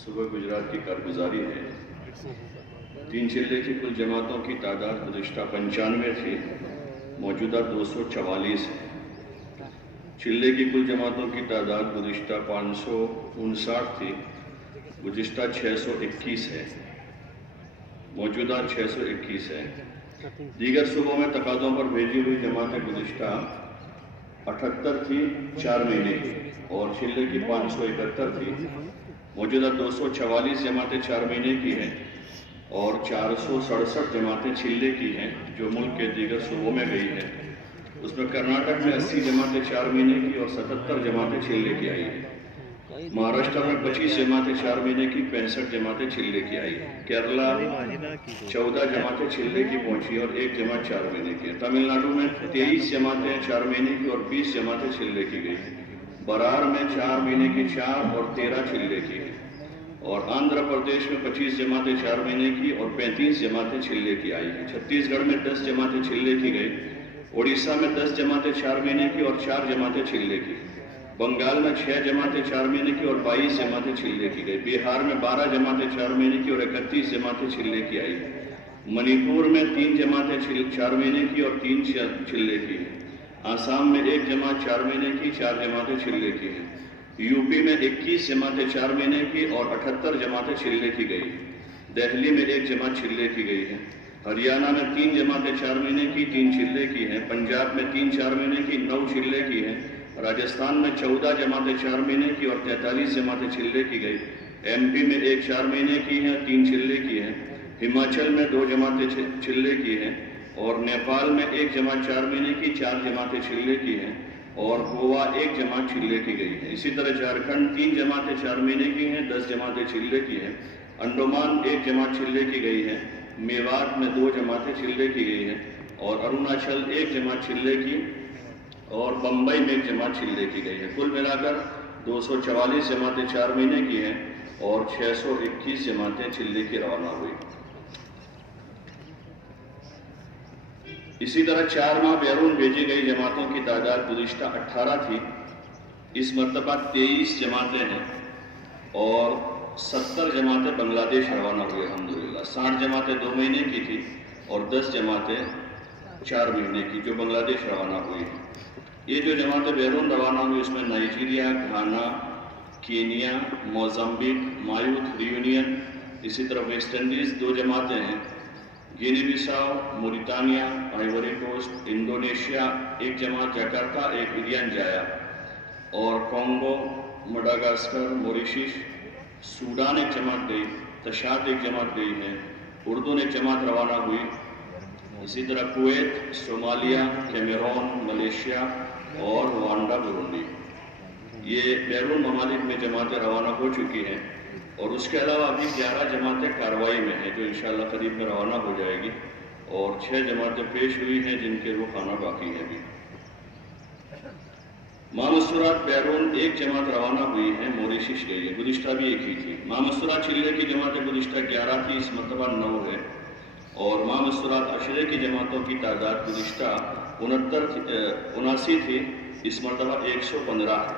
صوبہ گجرات کی کارگزاری ہے۔ 3 چلے کی کل جماعتوں کی تعداد گزشتہ 95 تھی، موجودہ 244 ہے۔ چلے کی کل جماعتوں کی تعداد گزشتہ 559 تھی، گزشتہ 621 ہے، موجودہ 621 ہے۔ دیگر صوبوں میں تقاضوں پر بھیجی ہوئی جماعتیں گزشتہ 78 تھی 4 مہینے کی، اور چلے کی 571 تھی، موجودہ 244 جماعتیں 4 مہینے کی ہیں اور 467 جماعتیں چلے کی ہیں جو ملک کے دیگر صوبوں میں گئی ہیں۔ اس میں کرناٹک میں 80 جماعتیں 4 مہینے کی اور 77 جماعتیں چلے کی آئی ہیں۔ مہاراشٹر میں 25 جماعتیں 4 مہینے کی، 65 جماعتیں چلے کی آئی ہیں۔ کیرلا 14 جماعتیں چلے کی پہنچی اور 1 جماعت 4 مہینے کی ہے۔ تمل ناڈو میں 23 جماعتیں 4 مہینے کی اور 20 جماعتیں چلے کی گئی ہیں۔ برار میں 4 مہینے کی 4 اور 13 چلے کی ہیں، اور آندھرا پردیش میں 25 جماعتیں 4 مہینے کی اور 35 جماعتیں چلے کی آئی ہیں۔ چھتیس گڑھ میں 10 جماعتیں چلے کی گئی، اڑیسہ میں 10 جماعتیں 4 مہینے کی اور 4 جماعتیں چلے کی، بنگال میں 6 جماعتیں 4 مہینے کی اور 22 جماعتیں چلے کی گئی، بہار میں 12 جماعتیں 4 مہینے کی اور 31 جماعتیں چلے کی آئی، منی پور میں 3 جماعتیں 4 مہینے کی اور 3 چلے کی ہیں، آسام میں 1 جماعت 4 مہینے کی، 4 جماعتیں چلے کی ہیں، یو پی میں 21 جماعتیں 4 مہینے کی اور 78 جماعتیں چلے کی گئی، دہلی میں 1 جماعت چلے کی گئی ہے، ہریانہ میں 3 جماعتیں 4 مہینے کی، 3 چلے کی ہیں، پنجاب میں 3 4 مہینے کی، 9 چلے کی ہیں، راجستھان میں 14 جماعتیں 4 مہینے کی اور 43 جماعتیں چلے کی گئی، ایم پی میں 1 4 مہینے کی ہے، 3 چلے کی ہیں، ہماچل میں 2 جماعتیں چلے کی ہیں، اور نیپال میں 1 جماعت 4 مہینے کی، 4 جماعتیں چلے کی ہیں، اور گوا 1 جماعت چلے کی گئی ہے۔ اسی طرح جھارکھنڈ 3 جماعتیں 4 مہینے کی ہیں، 10 جماعتیں چلے کی ہیں، انڈمان 1 جماعت چلے کی گئی ہے، میوات میں 2 جماعتیں چلے کی گئی ہیں، اور اروناچل 1 جماعت چلے کی، اور بمبئی میں 1 جماعت چلے کی گئی ہے۔ کل ملا کر 244 جماعتیں 4 مہینے کی ہیں اور 621 جماعتیں چلے کی روانہ ہوئی۔ اسی طرح 4 ماہ بیرون بھیجی گئی جماعتوں کی تعداد گزشتہ 18 تھی، اس مرتبہ 23 جماعتیں ہیں اور 70 جماعتیں بنگلہ دیش روانہ ہوئی الحمدللہ۔ 60 جماعتیں 2 مہینے کی تھی اور 10 جماعتیں 4 مہینے کی جو بنگلہ دیش روانہ ہوئی ہیں۔ یہ جو جماعتیں بیرون روانہ ہوئی اس میں Nigeria, Ghana, Kenya, Mozambique, Mayotte Reunion, اسی طرح ویسٹ انڈیز 2 جماعتیں ہیں، Guinea Bissau, Mauritania, Ivory Coast, Indonesia 1 جماعت، جکارتا 1 ایرین جایا، اور کانگو، مڈاگاسکر، موریشیس، سوڈان 1 جماعت گئی، تشاد 1 جماعت گئی ہے، اردن 1 جماعت روانہ ہوئی، اسی طرح کویت، صومالیہ، کیمیرون، ملیشیا اور روانڈا برونڈی یہ بیرون ممالک میں جماعتیں روانہ ہو چکی ہیں، اور اس کے علاوہ ابھی 11 جماعتیں کارروائی میں ہیں جو انشاءاللہ قریب میں روانہ ہو جائے گی، اور 6 جماعتیں پیش ہوئی ہیں جن کے روح خانہ باقی ہیں بھی۔ مامستورات بیرون 1 جماعت روانہ ہوئی ہے، موریشیس گئی ہے، گزشتہ بھی 1 ہی تھی۔ مامستورات چلے کی جماعتیں گزشتہ 11 تھی، اس مرتبہ 9 ہے، اور مامستورات عشرے کی جماعتوں کی تعداد گزشتہ 79 تھی، اس مرتبہ 115 ہے۔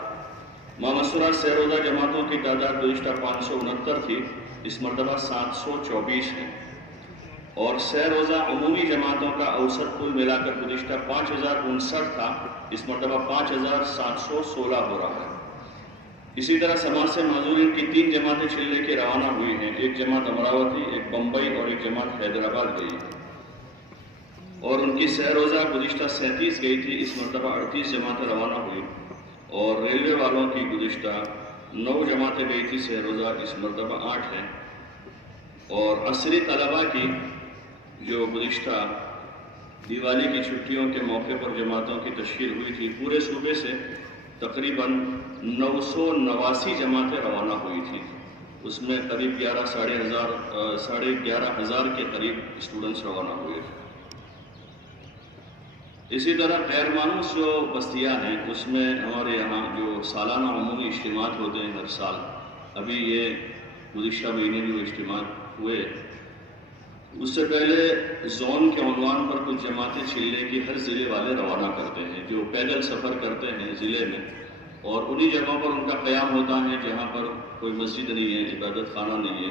مامستورات سہروزہ جماعتوں کی تعداد گزشتہ 569 تھی، اس مرتبہ 724 ہے، اور سہروزہ عمومی جماعتوں کا اوسط کل ملا کر گزشتہ 5059 تھا، اس مرتبہ 5716 ہو رہا ہے۔ اسی طرح سماج سے معذورین کی 3 جماعتیں چلے کے روانہ ہوئی ہیں، 1 جماعت امراوتی، 1 بمبئی اور 1 جماعت حیدرآباد گئی، اور ان کی سہ روزہ گزشتہ 37 گئی تھی، اس مرتبہ 38 جماعتیں روانہ ہوئی، اور ریلوے والوں کی گزشتہ 9 جماعتیں گئی تھی سہ روزہ، اس مرتبہ 8 ہیں، اور عصری طلبہ کی جو گزشتہ دیوالی کی چھٹیوں کے موقع پر جماعتوں کی تشکیل ہوئی تھی، پورے صوبے سے تقریباً 989 جماعتیں روانہ ہوئی تھی، اس میں قریب 11,500 کے قریب اسٹوڈنٹس روانہ ہوئے تھے۔ اسی طرح غیر مانوس جو بستیاں ہیں اس میں ہمارے یہاں جو سالانہ عمومی اجتماعات ہوتے ہیں ہر سال، ابھی یہ گزشتہ مہینے میں وہ اجتماعات ہوئے، اس سے پہلے زون کے عنوان پر کچھ جماعتیں چلے کی ہر ضلع والے روانہ کرتے ہیں، جو پیدل سفر کرتے ہیں ضلع میں اور انہی جگہوں پر ان کا قیام ہوتا ہے جہاں پر کوئی مسجد نہیں ہے، عبادت خانہ نہیں ہے،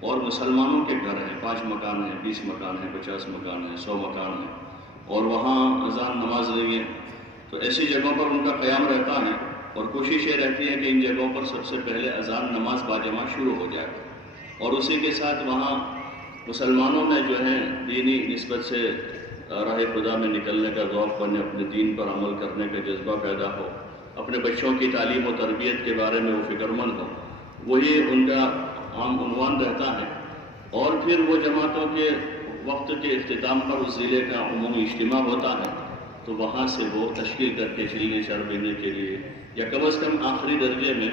اور مسلمانوں کے گھر ہیں، 5 مکان ہیں، 20 مکان ہیں، 50 مکان ہیں، 100 مکان ہیں، اور وہاں اذان نماز نہیں ہے، تو ایسی جگہوں پر ان کا قیام رہتا ہے، اور کوشش یہ رہتی ہے کہ ان جگہوں پر سب سے پہلے اذان نماز باجماع شروع ہو جائے، اور اسی کے ساتھ وہاں مسلمانوں میں جو ہے دینی نسبت سے راہ خدا میں نکلنے کا ذوق بنے، اپنے دین پر عمل کرنے کا جذبہ پیدا ہو، اپنے بچوں کی تعلیم و تربیت کے بارے میں وہ فکر مند ہو، وہی ان کا عام عنوان رہتا ہے۔ اور پھر وہ جماعتوں کے وقت کے اختتام پر اس ضلع کا عمومی اجتماع ہوتا ہے، تو وہاں سے وہ تشکیل کر کے چلنے چڑھ دینے کے لیے، یا کم از کم آخری درجے میں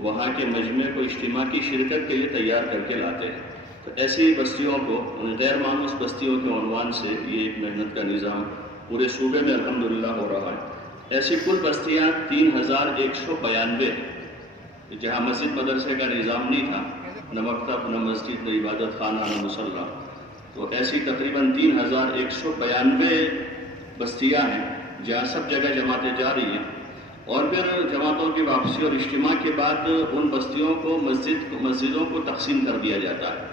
وہاں کے مجمع کو اجتماع کی شرکت کے لیے تیار کر کے لاتے ہیں۔ تو ایسی بستیوں کو، غیر مانوس بستیوں کے عنوان سے یہ ایک محنت کا نظام پورے صوبے میں الحمدللہ ہو رہا ہے۔ ایسی کل بستیاں 3192 ہیں، جہاں مسجد مدرسے کا نظام نہیں تھا، نہ مکتب، نہ مسجد، نہ عبادت خانہ، نہ مصلی، تو ایسی تقریباً 3192 بستیاں ہیں جہاں سب جگہ جماعتیں جا رہی ہیں۔ اور پھر جماعتوں کی واپسی اور اجتماع کے بعد ان بستیوں کو مسجدوں کو تقسیم کر دیا جاتا ہے،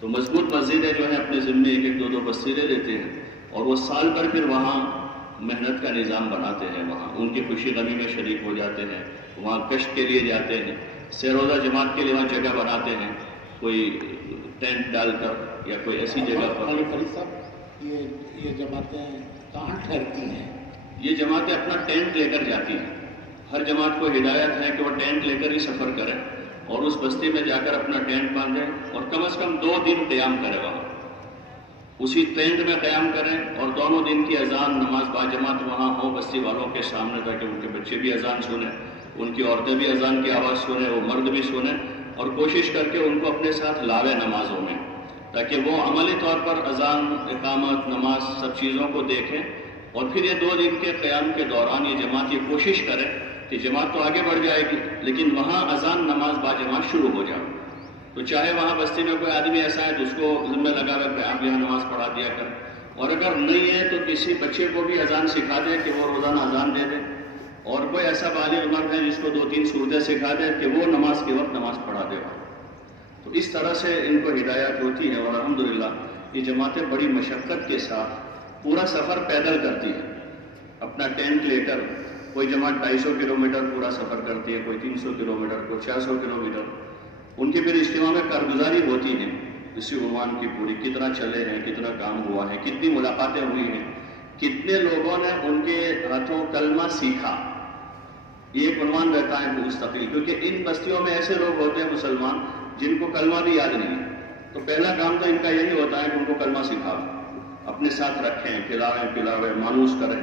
تو مضبوط مسجدیں جو ہیں اپنے ذمے 1-1 2-2 بستی لے لیتے ہیں، اور وہ سال بھر پھر وہاں محنت کا نظام بناتے ہیں، وہاں ان کی خوشی غمی میں شریک ہو جاتے ہیں، وہاں گشت کے لیے جاتے ہیں، سیروزہ جماعت کے لیے وہاں جگہ بناتے ہیں، کوئی ٹینٹ ڈال کر یا کوئی ایسی جگہ پر۔ فرید صاحب، یہ جماعتیں کہاں ٹھہرتی ہیں؟ یہ جماعتیں اپنا ٹینٹ لے کر جاتی ہیں، ہر جماعت کو ہدایت ہے کہ وہ ٹینٹ لے کر ہی سفر کریں، اور اس بستی میں جا کر اپنا ٹینٹ باندھیں، اور کم از کم 2 دن قیام کریں، وہاں اسی ٹینٹ میں قیام کریں، اور دونوں دن کی اذان نماز باجماعت وہاں ہو بستی والوں کے سامنے، تاکہ ان کے بچے بھی اذان سنیں، ان کی عورتیں بھی اذان کی آواز سنیں، وہ مرد بھی سنیں، اور کوشش کر کے ان کو اپنے ساتھ لاوے نمازوں میں، تاکہ وہ عملی طور پر اذان، اقامت، نماز سب چیزوں کو دیکھیں، اور پھر یہ 2 دن کے قیام کے دوران یہ جماعت یہ کوشش کرے کہ جماعت تو آگے بڑھ جائے گی، لیکن وہاں اذان نماز باجماعت شروع ہو جائے، تو چاہے وہاں بستی میں کوئی آدمی ایسا ہے تو اس کو ذمہ لگا ہوا کہ آپ یہاں نماز پڑھا دیا کر، اور اگر نہیں ہے تو کسی بچے کو بھی اذان سکھا دے کہ وہ روزانہ اذان دے دے، اور کوئی ایسا بالغ مرد ہے جس کو 2-3 صورتیں سکھا دے کہ وہ نماز کے وقت نماز پڑھا دے وہاں، تو اس طرح سے ان کو ہدایت ہوتی ہے۔ اور الحمدللہ یہ جماعتیں بڑی مشقت کے ساتھ پورا سفر پیدل کرتی ہے، اپنا ٹینٹ لے کر، کوئی جماعت 250 کلومیٹر پورا سفر کرتی ہے، کوئی 300 کلومیٹر، کوئی 600 کلومیٹر، ان کی پھر اجتماع میں کارگزاری ہوتی ہے اسی عنوان کی پوری، کتنا چلے ہیں، کتنا کام ہوا ہے، کتنی ملاقاتیں ہوئی ہیں، کتنے لوگوں نے ان کے ہاتھوں کلمہ سیکھا، یہ ایک عنوان رہتا ہے مستقل، کیونکہ ان بستیوں میں ایسے لوگ ہوتے ہیں مسلمان جن کو کلمہ بھی یاد نہیں ہے، تو پہلا کام تو ان کا یہی ہوتا ہے کہ ان کو کلمہ سکھاؤ، اپنے ساتھ رکھیں، پلاویں، مانوس کریں،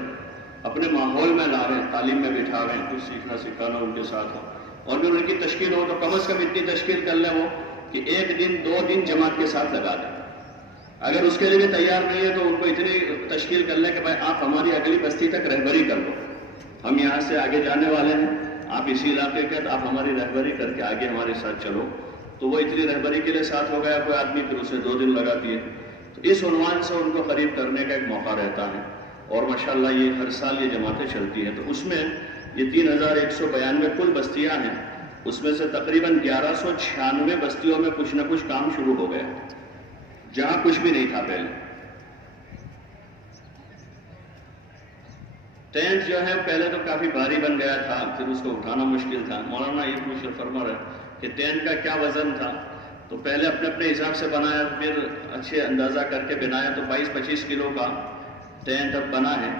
اپنے ماحول میں لائیں، تعلیم میں بٹھاویں، کچھ سیکھنا سکھانا ان کے ساتھ ہو، اور پھر ان کی تشکیل ہو تو کم از کم اتنی تشکیل کر لیں وہ کہ 1 دن 2 دن جماعت کے ساتھ لگا دیں، اگر اس کے لیے بھی تیار نہیں ہے تو ان کو اتنی تشکیل کر لیں کہ بھائی آپ ہماری اگلی بستی تک رہبری کر لو، ہم یہاں سے آگے جانے والے ہیں، آپ اسی علاقے کے، آپ ہماری رہبری کر کے آگے ہمارے ساتھ چلو، تو وہ اتنی رہبری کے لیے ساتھ ہو گیا کوئی آدمی، پھر اسے 2 دن لگا دیے، تو اس عنوان سے ان کو قریب کرنے کا ایک موقع رہتا ہے، اور ماشاءاللہ یہ ہر سال یہ جماعتیں چلتی ہیں، تو اس میں یہ 3192 کل بستیاں ہیں، اس میں سے تقریباً 1196 بستیوں میں کچھ نہ کچھ کام شروع ہو گیا، جہاں کچھ بھی نہیں تھا پہلے۔ ٹینٹ جو ہے پہلے تو کافی بھاری بن گیا تھا، پھر اس کو اٹھانا مشکل تھا، مولانا یہ پوچھ فرما رہے کہ ٹینٹ کا کیا وزن تھا، تو پہلے اپنے اپنے حساب سے بنایا، پھر اچھے اندازہ کر کے بنایا، تو 22-25 کلو کا ٹینٹ اب بنا ہے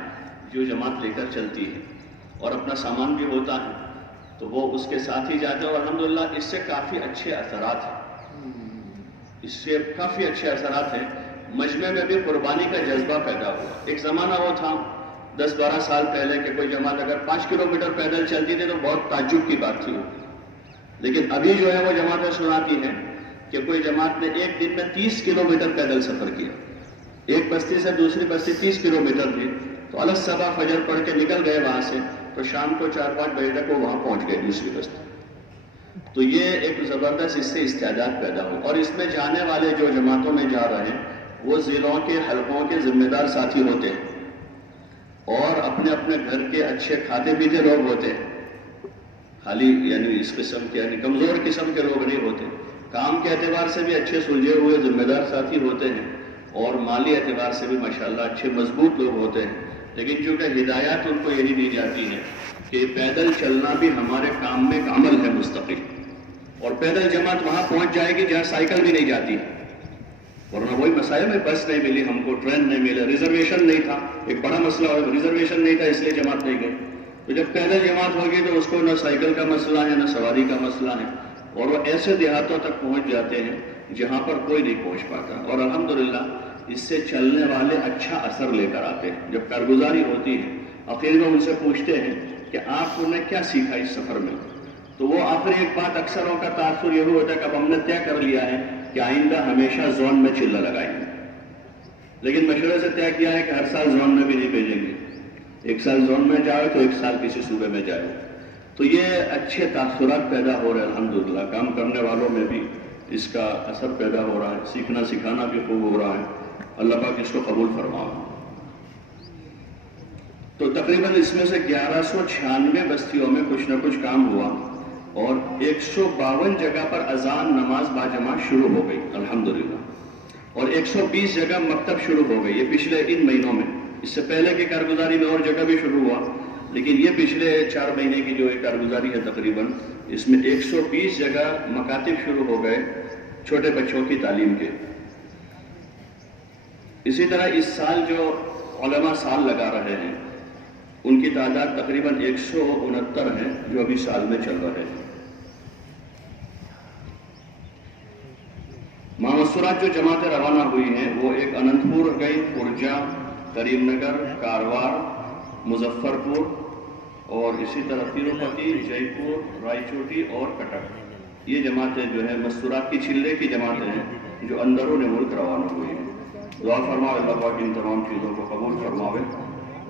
جو جماعت لے کر چلتی ہے، اور اپنا سامان بھی ہوتا ہے، تو وہ اس کے ساتھ ہی جاتے ہیں، اور الحمدللہ اس سے کافی اچھے اثرات ہیں، مجمع میں بھی قربانی کا جذبہ پیدا ہوا۔ ایک زمانہ وہ تھا 10-12 سال پہلے کہ کوئی جماعت اگر 5 کلومیٹر پیدل چلتی تھی تو بہت تعجب کی بات تھی، لیکن ابھی جو ہے وہ جماعتیں سناتی ہیں کہ کوئی جماعت نے ایک دن میں 30 کلومیٹر پیدل سفر کیا، ایک بستی سے دوسری بستی 30 کلومیٹر تھی، تو الگ صبح فجر پڑھ کے نکل گئے وہاں سے، تو شام کو 4-5 بجے تک وہ وہاں پہنچ گئے دوسری بستی، تو یہ ایک زبردست اس سے استعداد پیدا ہو۔ اور اس میں جانے والے جو جماعتوں میں جا رہے ہیں وہ ضلعوں کے حلقوں کے ذمہ دار ساتھی ہوتے ہیں، اور اپنے اپنے گھر کے اچھے کھاتے پیتے لوگ ہوتے ہیں، خالی یعنی اس قسم کے یعنی کمزور قسم کے لوگ نہیں ہوتے، کام کے اعتبار سے بھی اچھے سلجھے ہوئے ذمہ دار ساتھی ہوتے ہیں اور مالی اعتبار سے بھی ماشاءاللہ اچھے مضبوط لوگ ہوتے ہیں، لیکن چونکہ ہدایات ان کو یہی دی جاتی ہیں کہ پیدل چلنا بھی ہمارے کام میں ایک عمل ہے مستقل، اور پیدل جماعت وہاں پہنچ جائے گی جہاں سائیکل بھی نہیں جاتی، ورنہ وہی مسائل میں بس نہیں ملی ہم کو، ٹرین نہیں ملے، ریزرویشن نہیں تھا، ایک بڑا مسئلہ ہو، ریزرویشن نہیں تھا اس لیے جماعت نہیں گئی، تو جب پیدل جماعت ہوگی تو اس کو نہ سائیکل کا مسئلہ ہے نہ سواری کا مسئلہ ہے، اور وہ ایسے دیہاتوں تک پہنچ جاتے ہیں جہاں پر کوئی نہیں پہنچ پاتا، اور الحمدللہ اس سے چلنے والے اچھا اثر لے کر آتے ہیں۔ جب کارگزاری ہوتی ہے آخر میں ان سے پوچھتے ہیں کہ آپ نے کیا سیکھا اس سفر میں، تو وہ آخری ایک بات اکثروں کا تاثر یہ ہوتا ہے کہ اب ہم نے طے کر لیا ہے کہ آئندہ ہمیشہ زون میں چلہ لگائیں گے، لیکن مشورے سے طے کیا ہے کہ ہر سال زون میں بھی نہیں بھیجیں گے، ایک سال زون میں جائے تو ایک سال کسی صوبے میں جائے، تو یہ اچھے تاثرات پیدا ہو رہے ہیں الحمدللہ، کام کرنے والوں میں بھی اس کا اثر پیدا ہو رہا ہے، سیکھنا سکھانا بھی خوب ہو رہا ہے، اللہ پاک اس کو قبول فرمائے۔ تو تقریباً اس میں سے 1196 بستیوں میں کچھ نہ کچھ کام ہوا، اور 152 جگہ پر اذان نماز باجماعت شروع ہو گئی الحمدللہ، اور 120 جگہ مکتب شروع ہو گئی، یہ پچھلے ان مہینوں میں، اس سے پہلے کی کارگزاری میں اور جگہ بھی شروع ہوا، لیکن یہ پچھلے 4 مہینے کی جو ایک کارگزاری ہے تقریباً، اس میں 120 جگہ مکاتب شروع ہو گئے چھوٹے بچوں کی تعلیم کے۔ اسی طرح اس سال جو علماء سال لگا رہے ہیں ان کی تعداد تقریباً 169 ہے جو ابھی سال میں چل رہے ہیں۔ مامسورات جو جماعتیں روانہ ہوئی ہیں وہ ایک اننت پور گئی، پرجا، کریم نگر، کاروار، مظفر پور، اور اسی طرح تروپتی، جے پور، رائے چوٹی اور کٹک، یہ جماعتیں جو ہیں مستورات کی چلے کی جماعتیں ہیں جو اندرون ملک روانہ ہوئی ہیں۔ دعا فرماؤ اللہ پاک ان تمام چیزوں کو قبول فرماوے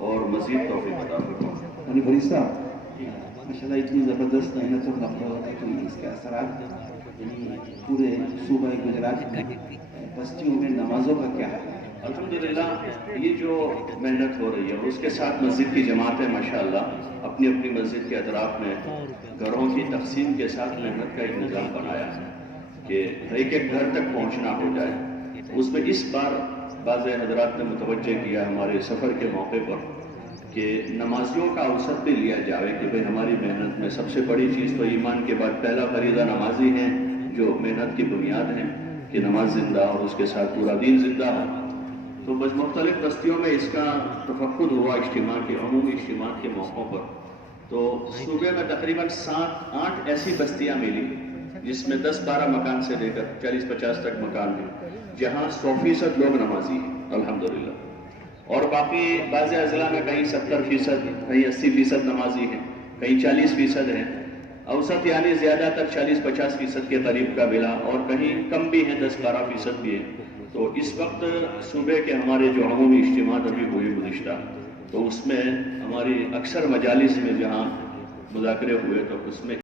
اور مزید توفیق عطا فرمائے۔ یعنی بھائی صاحب ماشاءاللہ اتنی زبردست محنت اور لگتا ہے، اس کے اثرات یعنی پورے صوبہ گجرات میں بستیوں میں نمازوں کا کیا ہے؟ الحمدللہ یہ جو محنت ہو رہی ہے اس کے ساتھ مسجد کی جماعتیں ماشاءاللہ اپنی اپنی مسجد کے اطراف میں گھروں کی تقسیم کے ساتھ محنت کا ایک نظام بنایا ہے کہ ایک ایک گھر تک پہنچنا ہو جائے۔ اس میں اس بار بعض حضرات نے متوجہ کیا ہمارے سفر کے موقع پر کہ نمازیوں کا اوسط بھی لیا جائے کہ بھئی ہماری محنت میں سب سے بڑی چیز تو ایمان کے بعد پہلا فریضہ نمازی ہیں جو محنت کی بنیاد ہیں کہ نماز زندہ اور اس کے ساتھ پورا دین زندہ ہو۔ تو بس مختلف بستیوں میں اس کا تفقد ہوا اجتماع کے عمومی اجتماع کے موقعوں پر، تو صوبے میں تقریباً 7-8 ایسی بستیاں ملی جس میں 10-12 مکان سے لے کر 40-50 تک مکان ہیں جہاں 100% لوگ نمازی ہیں الحمدللہ، اور باقی بعض اضلاع میں کہیں 70%، کہیں 80% نمازی ہیں، کہیں 40% ہیں، اوسط یعنی زیادہ تر 40-50% کے قریب کا ملا، اور کہیں کم بھی ہیں 10-12% بھی ہیں۔ تو اس وقت صوبے کے ہمارے جو عمومی اجتماع ابھی ہوئے گزشتہ، تو اس میں ہماری اکثر مجالس میں جہاں مذاکرے ہوئے تو اس میں